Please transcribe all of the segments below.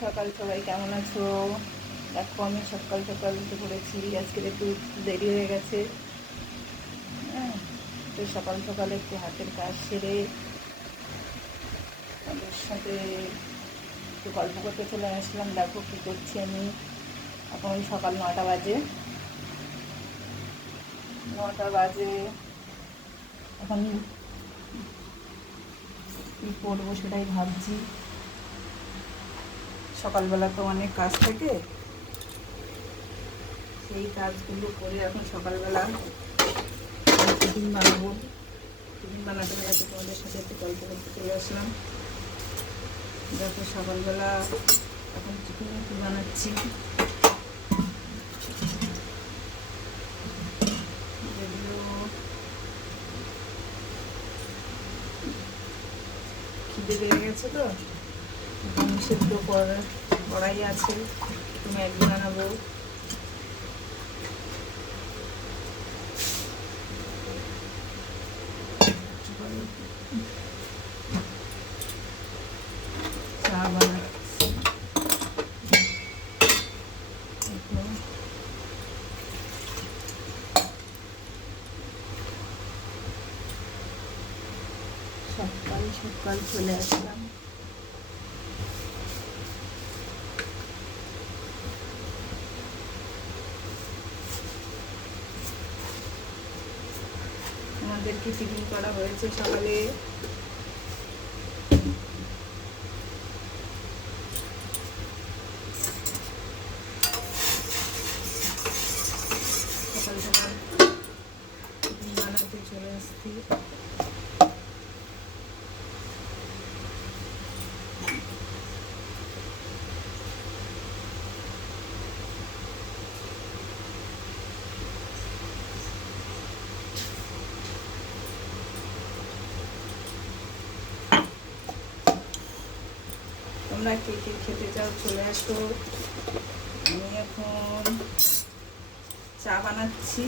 সকাল সবাই কেমন আছো? দেখো আমি সকাল সকাল উঠে পড়েছি, আজকের একটু দেরি হয়ে গেছে। হ্যাঁ, তো সকাল সকাল একটু হাতের কাজ সেরে তাদের সাথে একটু গল্প করতে চলে আসলাম। দেখো কী করছি আমি। এখন সকাল 9টা বাজে। 9টা বাজে। এখন কী করবো সেটাই ভাবছি। সকালবেলা তো অনেক কাজ থাকে, সেই কাজগুলো করে এখন সকালবেলা টিফিন বানাবো। টিফিন বানাতে বানাতে তোমাদের সাথে একটু গল্প করতে চলে আসলাম। দেখো সকালবেলা এখন টিফিন কি বানাচ্ছি। যেগুলো খিদে পেয়ে গেছে, তো এখন সেদ্ধ কড়াই আছে, একটু ম্যাগি বানাবো। চা বানাচ্ছি। সকাল সকাল চলে আসলাম। আমাদেরকে টিফিন করা হয়েছে সকালে। সকাল সকাল টিফিন বানাতে চলে আসছি। তোমরা কে কে খেতে চাও চলে আসো। আমি এখন চা বানাচ্ছি।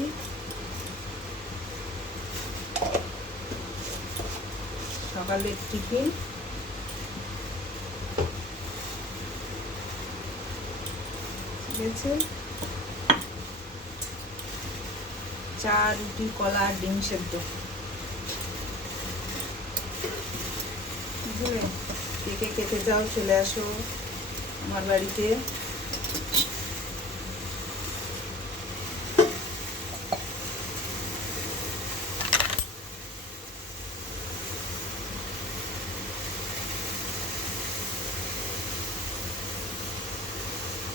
সকালের টিফিন। ঠিক আছে, চা, রুটি, কলা আর ডিম সেদ্ধ। বুঝলে, কে কে খেতে চাও চলে আসো আমার বাড়িতে।